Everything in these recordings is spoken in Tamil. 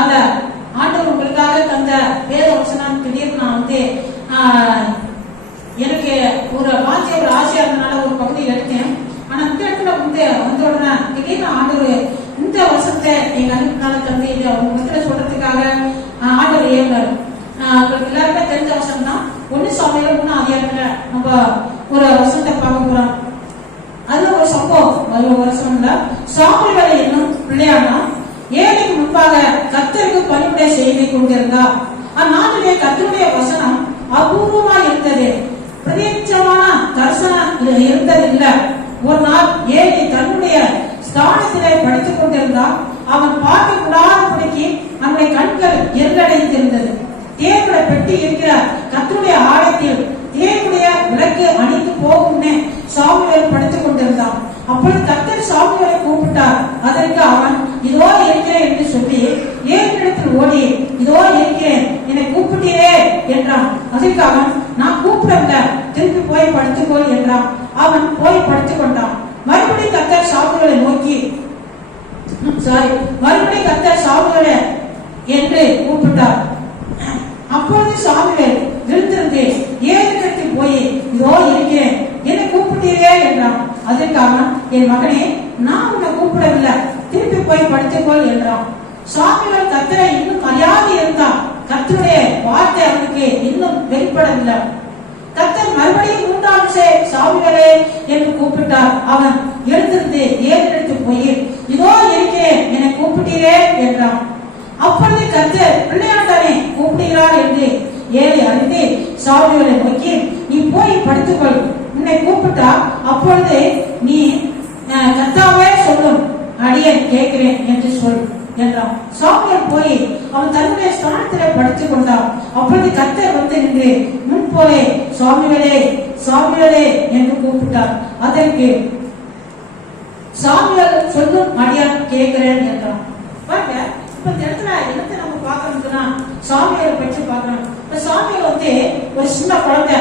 அதனால ஆண்டவர் உங்களுக்காக தந்த வேத வசனம் திடீர்னு நான் வந்து ஆஹ், எனக்கு ஒரு வாத்திய ஒரு ஆசையா இருந்தனால ஒரு பகுதி எடுத்தேன். ஆனா இந்த இடத்துல வந்து வந்த உடனே திடீர்னு ஆண்டவர் இந்த வருஷத்தை எங்க அனுப்பினால தந்து இதை அவங்க மத்தியில சொல்றதுக்காக ஆண்டவர் ஏவலர் உங்களுக்கு எல்லாருமே தெரிஞ்ச வசனம் தான். ஒன்னு சாமியில ஒண்ணு அதிகாரத்துல நம்ம ஒரு வசனத்தை பார்க்க போறோம். அதுல ஒரு சம்பவம் ஒரு வருஷம் இல்ல சாமுவேலை என்னும் பிள்ளையானா? ஏழு முன்பாக கத்தருக்கு பணிவிடை செய்து கொண்டிருந்தார் அந்நாளிலே கத்தருடைய வசனம் அபூர்வமா இருந்தது. பிரத்யட்சமான தரிசனம் இருந்தது இல்ல ஒரு நாள் ஏழை தன்னுடைய ஸ்தானத்திலே படித்துக் கொண்டிருந்தார் அவன் பார்க்க கூடாதபடிக்கு நம்முடைய கண்கள் இருந்தது தேவனுடைய பெட்டி இருக்கிற கத்தருடைய ஆலயத்தில் தேவனுடைய விளக்கு அணிந்து போகும்னு சாமுவேல் படித்துக் கொண்டிருந்தான். அப்பொழுது கத்தர் சாமுவேலை கூப்பிட்டார். அதற்கு அவன் இதோ இருக்கிறேன் என்று சொல்லி ஏவனிடத்தில் ஓடி இதோ இருக்கிறேன் என்னை கூப்பிட்டீரே என்றான் அதற்கு அவன் நான் கூப்பிடல திருப்பி போய் படுத்துக்கோ என்றான். அவன் போய் படுத்துக் கொண்டான் மறுபடி கத்தர் சாவுகளை நோக்கி சாரி மறுபடி கத்தர் சாவுகளை என்று கூப்பிட்டார். அப்பொழுது சாமுவேல் விழுந்திருந்து ஏறிடத்தில் போய்? இதோ இருக்கிறேன். என்னை கூப்பிட்டீரே என்றான். அதற்காக என் மகனே நான் உன்னை கூப்பிடவில்லை. திருப்பி போய் படித்துக்கொள் என்றான். சாமிகள் கத்தரை இன்னும் மரியாதை இருந்தான். கத்தருடைய வார்த்தை அவனுக்கு இன்னும் வெளிப்படவில்லை. மறுபடியும் மூன்றாம் சாமுவேலே என்று கூப்பிட்டார். அவன் எழுந்திருந்து ஏறெடுத்து போய் இதோ இருக்கிறேன் என்னை கூப்பிட்டீரே என்றான். அப்பொழுது கத்தர் பிள்ளையாண்டனை கூப்பிடுகிறார் என்று ஏறி அறிந்து சாமுவேலை நோக்கி நீ போய் படுத்துக்கொள். உன்னை கூப்பிட்டா அப்பொழுது நீ கத்தாவே சொல்லும். அடியன் கேட்கிறேன் என்று சொல் என்றான். சாமுவேல் போய் அவன் தன்னுடைய ஸ்தானத்திலே படுத்துக் கொண்டான் அப்பொழுது கத்தர் வந்து நின்று முன் போலே சாமுவேலே சாமுவேலே என்று கூப்பிட்டார். அதற்கு சாமுவேல் சொல்லும் அடியான் கேட்கிறேன் என்றான். பாருங்க இப்ப இந்த இடத்துல என்னத்தை நம்ம பாக்குறதுன்னா சாமியாரை பற்றி பார்க்கணும். இப்ப சாமியார் வந்து ஒரு சின்ன குழந்தை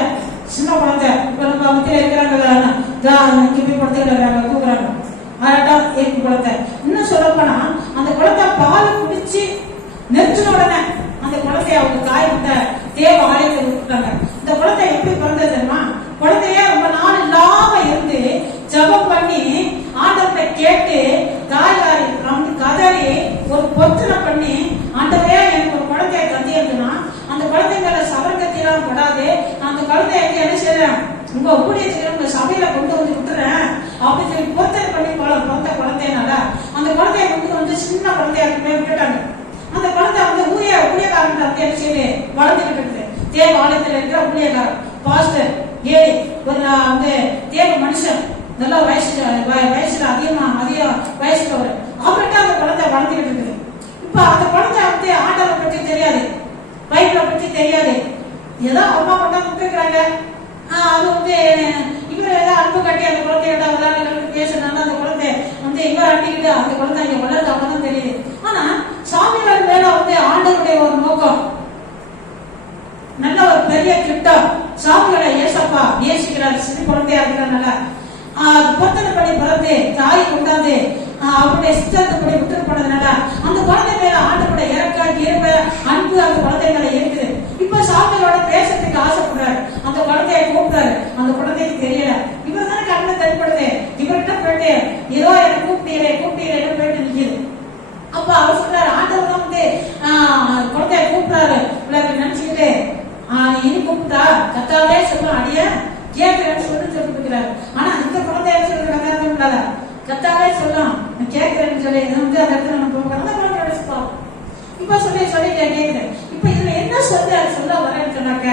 சின்ன குழந்தை. இப்ப நம்ம மத்தியில இருக்கிறாங்க இங்க போய் படுத்துக்கிறாங்க தூக்குறாங்க. அதான் இருக்கு குழந்தை. இன்னும் சொல்ல போனா அந்த குழந்தை பால் குடிச்சு நெரிச்சின உடனே அந்த குழந்தைய அவங்க தாய் வந்த தேவ ஆலயத்தை விட்டுட்டாங்க இந்த குழந்தை எப்படி தெரியுமா? குழந்தைய ரொம்ப நாள் இல்லாம இருந்து ஜபம் பண்ணி ஆண்டவரை கேட்டு தாயாரி அவனுக்கு கதறி ஒரு பொத்தனை பண்ணி ஆண்டவரே எனக்கு ஒரு குழந்தைய தந்திருக்குன்னா அந்த குழந்தைங்கள சவர்க்கத்திலாம் படாது அந்த குழந்தைய எங்க என்ன செய்யறேன் உங்க ஊழியத்தில் உங்க சபையில கொண்டு வந்து விட்டுறேன். அப்படின்னு சொல்லி பொத்தனை பண்ணி போல பிறந்த குழந்தையனால அந்த குழந்தைய கொண்டு வந்து சின்ன குழந்தையா இருக்குமே விட்டுட்டாங்க. அந்த குழந்தை வந்து ஊழிய ஊழியக்காரன் வந்து என்ன செய்யுது வளர்ந்துகிட்டு இருக்கு. தேவ ஆலயத்தில் இருக்கிற ஊழியக்காரன். பாஸ்டர் ஏழை ஒரு நான் வந்து தேவ மனுஷன் நல்ல வயசு வய- வயசுல அதிகமா அதிக வயசுல ஒரு அவர்கிட்ட அந்த குழந்தை வளர்ந்துகிட்டு இருக்குது. இப்ப அந்த குழந்தை வந்து ஆண்டவரை பற்றி தெரியாது. பைபிளை பற்றி தெரியாது. ஏதோ அம்மா மட்டும் விட்டுருக்காங்க அது வந்து இவர் ஏதோ அன்பு கட்டி அந்த குழந்தையோட விளையாட்டு பேசுனாலும் அந்த குழந்தை வந்து இவர் அட்டிக்கிட்டு அந்த குழந்தை இங்க வளர்ந்து தான் தெரியுது. ஆனா சாமியார் மேல வந்து ஆண்டவருடைய ஒரு நோக்கம். நல்ல ஒரு பெரிய திட்டம். சாமிகளை ஏசப்பா நேசிக்கிறார் சிறு குழந்தையா இருக்கிறனால. பொத்தனை பண்ணி பிறந்து தாய் கொண்டாந்து அவருடைய சித்தத்துப்படி விட்டு போனதுனால அந்த குழந்தை மேல ஆண்டப்பட இறக்க இருப்ப அன்பு அந்த குழந்தை மேல இருக்குது இப்ப சாமியோட பேசுறதுக்கு ஆசைப்படுறாரு. அந்த குழந்தைய கூப்பிட்டாரு அந்த குழந்தைக்கு தெரியல. இவர் தானே கண்ணு தென்படுது. இவர்கிட்ட போயிட்டு ஏதோ என்ன கூப்பிட்டீரே கூப்பிட்டீரே போயிட்டு நிக்குது அப்ப அவர் சொல்றாரு ஆண்டவர் தான் வந்து ஆஹ், குழந்தைய கூப்பிட்டாரு பிள்ளைக்கு நினைச்சுக்கிட்டு ஆஹ், நீ இனி கூப்பிட்டா கத்தாவே சொல்லும் அடிய கேட்கிறேன்னு சொல்லி சொல்லி கொடுக்கிறாரு ஆனா இந்த குழந்தை என்ன சொல்றது கத்தாவே இல்லாத கத்தாவே சொல்லும் நான் கேட்கிறேன்னு சொல்லி இது வந்து அந்த இப்ப சொல்லி சொல்லி கேட்கிறேன் இப்ப இதுல என்ன சொல்லி அது சொல்ல வரேன்னு சொன்னாக்க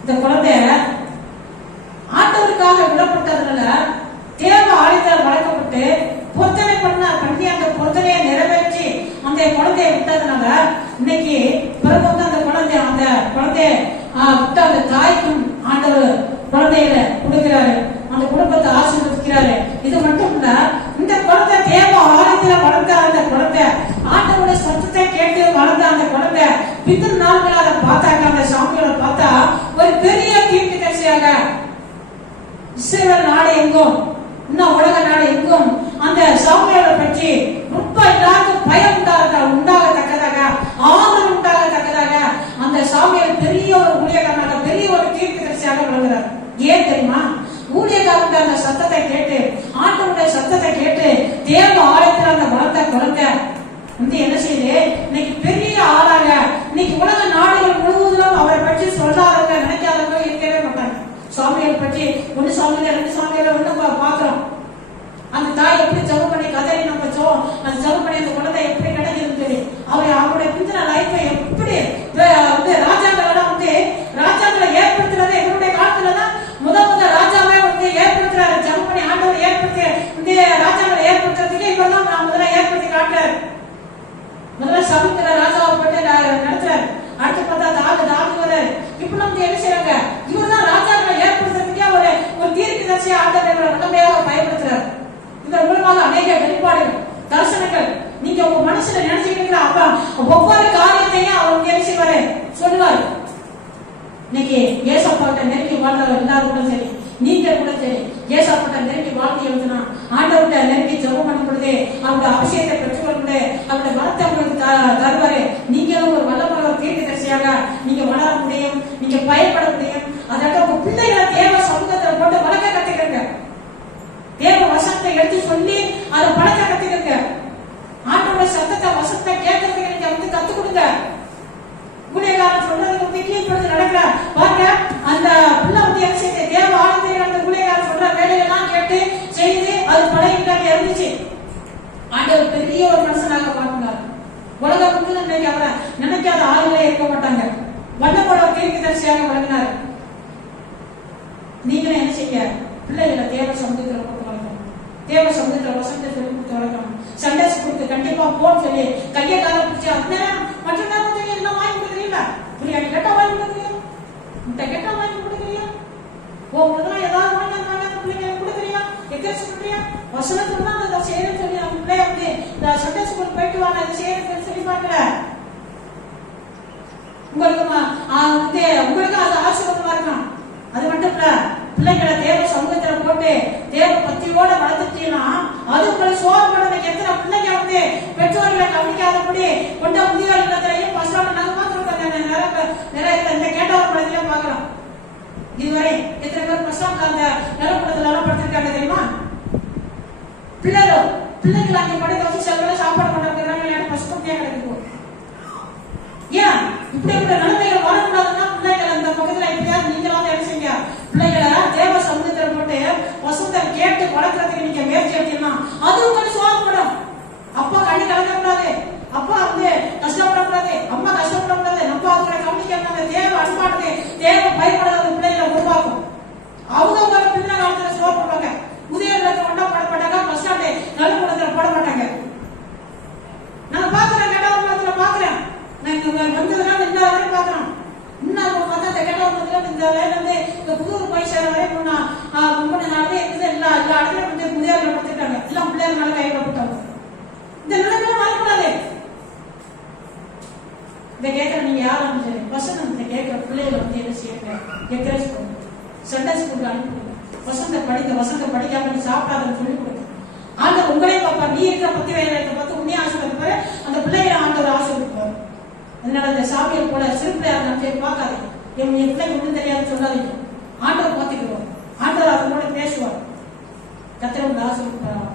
இந்த குழந்தைய ஆண்டவருக்காக விடப்பட்டதுனால தேவ ஆலயத்தால் வளர்க்கப்பட்டு பொத்தனை பண்ண பண்ணி அந்த பொத்தனையை நிறைவேற்றி அந்த குழந்தைய விட்டதுனால இஸ்ரேல் நாடு எங்கும்? இன்னும் உலக நாடு எங்கும்? அந்த சாமியாரை பற்றி ரொம்ப எல்லாருக்கும் பயம் உண்டாக உண்டாகத்தக்கதாக ஆதரவு உண்டாகத்தக்கதாக அந்த சாமியார் பெரிய ஒரு ஊழியக்காரனாக பெரிய ஒரு தீர்க்கதரிசியாக விளங்குறார். ஏன் தெரியுமா? ஊழியக்காரன் அந்த சத்தத்தை கேட்டு ஆண்டவருடைய சத்தத்தை கேட்டு தேவ ஆழத்தில் அந்த வளர்த்த குழந்தை வந்து என்ன செய்யுது இன்னைக்கு பெரிய ஆளாக இன்னைக்கு உலக நாடுகள் முழுவதும் அவரை பற்றி சொல்றாரு சாமியார் பற்றி ஒன்னு சாமியார் ரெண்டு சாமியார் வந்து பாக்குறோம் பார்க்கிறோம் அந்த தாய் எப்படி ஜெபம் பண்ணி கதறி நம்ம ஜெபம் அந்த ஜெபம் பண்ணி அந்த குழந்தை எப்படி கிடைக்குதுன்னு சொல்லி அவர் அவருடைய பிந்தின லைஃப்பை எப்படி வே- வந்து ராஜாக்களெல்லாம் வந்து ராஜாக்களை ஏற்படுத்துறது எங்களுடைய காலத்துல தான் முத முத ராஜாவே வந்து ஏற்படுத்துறாரு ஜெபம் பண்ணி ஆண்டவர் ஏற்படுத்தி இந்த ராஜாக்களை ஏற்படுத்துறதுக்கு இப்பதான் நான் முதல்ல ஏற்படுத்தி காட்டுறாரு முதல்ல சமுத்திர ராஜாவை போட்டு ந- நடத்துறாரு அடுத்து பார்த்தா தாகு தாகு வர்றாரு இப்ப நம்ம என்ன செய்றாங்க இவர் தான் ராஜாக்களை ஏற்படுத்துறதுக்கே ஒரு ஒரு தீர்க்கு தரிசியா ஆண்டவர் வல்லமையாக பயன்படுத்துறாரு இதன் மூலமாக அநேக வெளிப்பாடுகள் தரிசனங்கள் நீங்க உங்க மனசுல நினைச்சுக்கிட்டு அப்ப ஒவ்வொரு காரியத்தையும் அவர் என்ன செய்வாரு சொல்லுவாரு. இன்னைக்கு ஏசப்பாட்ட நெருங்கி வாழ்ந்தவர் எல்லாரும் கூட சரி நீங்க கூட சரி ஏசப்பாட்ட நெருங்கி வாழ்க்கை எழுதுனா ஆண்டவர்கிட்ட நெருங்கி ஜபம் பண்ணும் பொழுது அவருடைய அபிஷேகத்தை பெற்றுக்கொள்ள பொழுது அவருடைய வரத்தை அவங்களுக்கு தருவாரு. நீங்களும் ஒரு வல்லமர தீர்க்க தரிசியாக நீங்க வளர முடியும். நீங்க பய முடியும் அதனால உங்க பிள்ளைகளை தேவ சமூகத்துல போட்டு வளர்க்க கத்துக்கிறங்க தேவ வசனத்தை எடுத்து சொல்லி அதை பழக்க கத்துக்கிறங்க ஆண்டோட சத்தத்தை வசனத்தை கேட்கறதுக்கு நீங்க வந்து கத்து கொடுங்க ஊழியக்காரன் சொல்றது வந்து கீழ்ப்படுத்து நடக்கல பாருங்க அந்த பிள்ளை வந்து என்ன செய்யுது தேவ ஆலயத்தில் அந்த ஊழியக்காரன் சொல்ற வேலையெல்லாம் கேட்டு செய்து அது பழகிட்டாங்க இருந்துச்சு ஆண்டவர் பெரிய ஒரு மனுஷனாக மாற்றினார் உலகம் முழுவதும் இன்னைக்கு அவரை நினைக்காத ஆளுகளே இருக்க மாட்டாங்க வல்லப்பட தீர்க்க தரிசியாக வழங்கினார் நீங்களும் என்ன செய்ய பிள்ளைகளை தேவ சமூகத்தில் போட்டு வளர்க்கணும் தேவ சமூகத்தில் வசனத்தை சொல்லி கொடுத்து வளர்க்கணும் சண்டேஸ் கொடுத்து கண்டிப்பா போன்னு சொல்லி கையை கால பிடிச்சி அந்த நேரம் மற்ற நேரம் சொல்லி எல்லாம் வாங்கி கொடுக்குறீங்க புரியா கேட்டா வாங்கி கொடுக்குறீங்க இந்த கேட்டா வாங்கி கொடுக்குறீங்க உங்களுக்கு ஏதாவது வாங்கி அந்த வாங்கி பிள்ளைங்க கொடுக்குறியா எக்கேச்சு கொடுக்குறியா? வசனத்துல தான் அதை செய்யணும்னு சொல்லி அவங்க பிள்ளைய வந்து இந்த சண்டை ஸ்கூல் போயிட்டு வாங்க அதை செய்யணும்னு சொல்லி பாக்கல உங்களுக்கு வந்து உங்களுக்கு அது ஆசீர்வாதமா இருக்கணும். அது மட்டும் இல்ல. பிள்ளைகளை தேவ சமூகத்துல போட்டு தேவ பத்தியோட வளர்த்துட்டீங்கன்னா அதுக்குள்ள உங்களை சோறு பண்ண எத்தனை பிள்ளைங்க வந்து பெற்றோர்களை கவனிக்காதபடி கொண்ட முதியோர் இல்லத்திலையும் பசங்க நாங்க பார்த்துருக்கோம் நிறைய நிறைய இந்த கேட்டவர் படத்திலே பார்க்கிறோம். இதுவரை எத்தனை பேர் பசங்க அந்த நிலப்படத்துல எல்லாம் படுத்திருக்காங்க தெரியுமா? பிள்ளைகள் பிள்ளைங்களை அங்கே படுக்க வச்சு செல்வல சாப்பாடு கொண்டாடுறாங்க எனக்கு பசுமையா கிடைக்கும் ஏன்? இப்படி இப்படி வரக்கூடாதுன்னா பிள்ளைகள் அந்த பக்கத்துல எப்படியாவது நீங்களாவது என்ன செய்யுங்க பிள்ளைகளை தேவ சமூகத்தில் போட்டு வசத்தை கேட்டு வளர்க்கறதுக்கு நீங்க முயற்சி எடுத்தீங்கன்னா அது உங்களுக்கு சோகப்படும் அப்பா கண்ணி கலக்கக்கூடாது அப்பா வந்து கஷ்டப்படக்கூடாது அம்மா கஷ்டப்படக்கூடாது நம்ம அவங்களை கவனிக்கணும் அந்த தேவ அன்பாட்டு தேவ பயப்படாத அந்த பிள்ளைகளை உருவாக்கும் அவங்க உங்க பிள்ளை காலத்துல சோகப்படுவாங்க முதியோர்களுக்கு ஒன்றா போட மாட்டாங்க பஸ் ஸ்டாண்டு நடுக்கூடத்துல போட மாட்டாங்க நான் பாக்குறேன் கெட்டவங்க பாக்குறேன் நான் இங்க வந்ததுனால இந்த வரை பாக்குறேன் இன்னும் அவங்க பார்த்தா இந்த கெட்டவங்க இந்த வேலை வந்து இந்த புதூர் போய் சேர வரைக்கும் நான் முப்பது நாளே இருக்குது எல்லா எல்லா இடத்துல வந்து முதியோர்கள் படுத்துட்டாங்க எல்லாம் பிள்ளைங்க மேல கையில போட்டாங்க இந்த நிலைமையில வரக்கூடாது இந்த கேட்கற நீங்க யாரும் சரி வசனம் இந்த கேட்கிற பிள்ளைகளை வந்து என்ன செய்யுங்க என்கரேஜ் பண்ணுங்க சண்டை ஸ்கூலுக்கு அனுப்புங்க வசந்த படிக்க வசந்த படிக்காம நீ சாப்பிடாதன்னு சொல்லி கொடுங்க ஆண்டவர் உங்களே இருக்கிற பத்து வேலையை பார்த்து உன்னையே ஆசீர்வதிப்பாரு அந்த பிள்ளைகளை ஆண்டவர் ஆசைப்படுவார் அதனால இந்த சாமியை போல சிறு பிள்ளையா இருந்தாலும் சரி பார்க்காதீங்க. என் என் பிள்ளைக்கு ஒன்றும் தெரியாது சொல்லாதீங்க. ஆண்டவர் பார்த்துக்கிறோம் ஆண்டவர் அது கூட பேசுவார் கத்திரவங்க ஆசீர்வதிப்பார்?